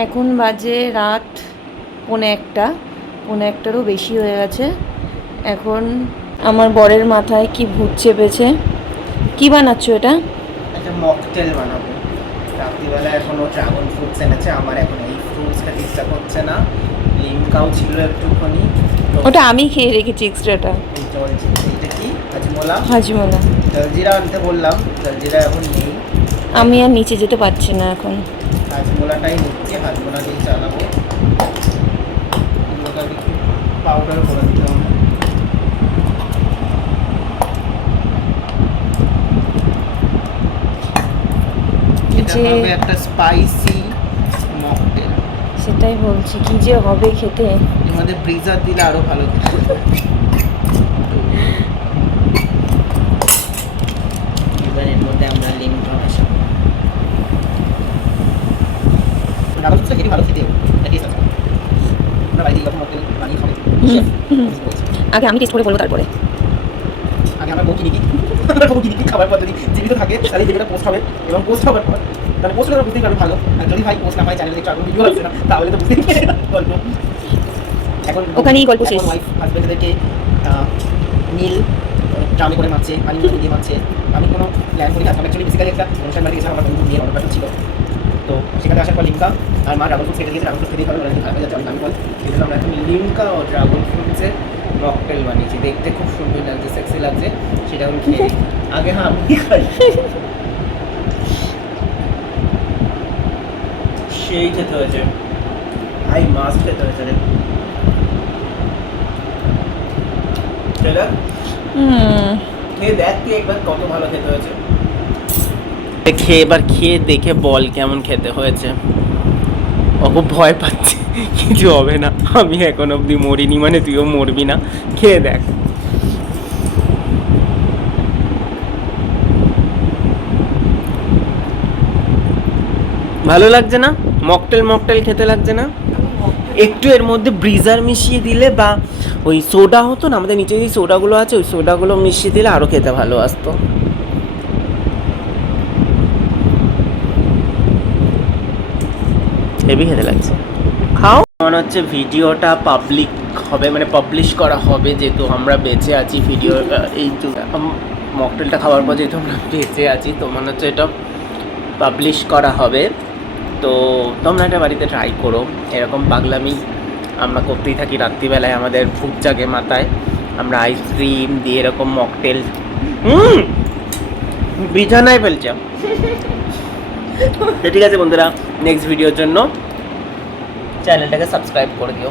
এখন বাজে রাত 1:45, 1:45-এরও বেশি হয়ে গেছে। এখন আমার বরের মাথায় কি ভূত চেপেছে। কি বানাচ্ছো এটা? একটা মকটেল বানাবো। রাত্রিবেলা এখনো ড্রাগন ফ্রুটস এনেছে, আমার এখন এই ফ্রুটস খেতে ইচ্ছা করছে না। লিমকাও ছিল একটুখানি, ওটা আমি খেয়ে রেখেছি এক্সট্রাটা। এই এটা কি হাজমোলা? হাজমোলা। জলজিরা আনতে বললাম, জলজিরা এখন নেই। আমি আর নিচে যেতে পারছি না এখন। হাজমোলাটাই নিচ্ছি, হাজমোলা দিয়ে চালাবো। এগুলোকে পাউডার করে দিতে হবে। এটা হবে একটা স্পাইসি মকটেল। সেটাই বলছি, কি যে হবে খেতে। এর মধ্যে ব্রিজার দিলে আরো ভালো খেতে। এবার এর মধ্যে আমরা লিমকা মেশাবো। ড্রাগন ফ্রুটটা খেতে ভালো, খেতে টেস্ট আছে। আমরা বাইরে এরকম মকটেল বানিয়ে খাবো। আগে আমি টেস্ট করে বলবো তারপরে। আগে আমরা বউ কিনি কি খাবার পর যদি জীবিত থাকে তাহলে ভিডিওটা পোস্ট হবে, এবং পোস্ট হওয়ার পর তাহলে পোস্ট করে বুঝতেই পারবে ভালো। আর যদি ভাই পোস্ট না হয়, চ্যানেলে দেখতে আগ্রহ ভিডিও আসছে না, তাহলে তো বুঝতেই পারবে গল্প। এখন ওখানেই গল্প শেষ। ওয়াইফ হাজবেন্ডদেরকে মিল ড্রামে করে মারছে, পানি দিয়ে মারছে। আমি কোনো প্ল্যান করি না। আমি অ্যাকচুয়ালি বেসিক্যালি একটা অনুষ্ঠান বাড়ি গেছিলাম, আমার বন্ধু বিয়ের অন্নপ্রাশন ছিল। তো সেখানে আসার পর লিমকা আর মা ড্রাগন ফ্রুট কেটে দিয়েছে। ড্রাগন ফ্রুট খেতেই হবে, ভালো যাচ্ছে। আমি বল সেজন্য আমরা এখন লিমকা ও ড্রাগন ফ্রুটসের মকটেল বানিয়েছি। দেখতে খুব সুন্দর লাগছে, সেক্সি লাগছে। সেটা আমি খেয়ে আগে আমি খাই। সেই খেতে হয়েছে, হাই মাছ খেতে হয়েছে রে। খেয়ে দেখ তুই একবার কত ভালো খেতে হয়েছে। এবার খেয়ে দেখে বল কেমন খেতে হয়েছে। ও খুব ভয় পাচ্ছে, কিছু হবে না, আমি এখন অবধি মরিনি মানে তুইও মরবি না। খেয়ে দেখ। ভালো লাগছে না? মকটেল খেতে লাগছে না? একটু এর মধ্যে ব্রিজার মিশিয়ে দিলে বা ওই সোডা হতো না, আমাদের নিচে যে সোডাগুলো আছে, ওই সোডাগুলো মিশিয়ে দিলে আরও খেতে ভালো আসতো। হেভি খেতে লাগছে, খাও। মনে হচ্ছে ভিডিওটা পাবলিক হবে, মানে পাবলিশ করা হবে, যেহেতু আমরা বেঁচে আছি। ভিডিও এই মকটেলটা খাওয়ার পর যেহেতু আমরা বেঁচে আছি, তো মনে হচ্ছে এটা পাবলিশ করা হবে। তো তোমরা এটা বাড়িতে ট্রাই করো। এরকম পাগলামি আমরা করতেই থাকি রাত্রিবেলায়, আমাদের ভূত জাগে মাথায়। আমরা আইসক্রিম দিয়ে এরকম মকটেল বিছানায় ফেলছে। ঠিক আছে বন্ধুরা, নেক্সট ভিডিওর জন্য চ্যানেলটাকে সাবস্ক্রাইব করে দিও।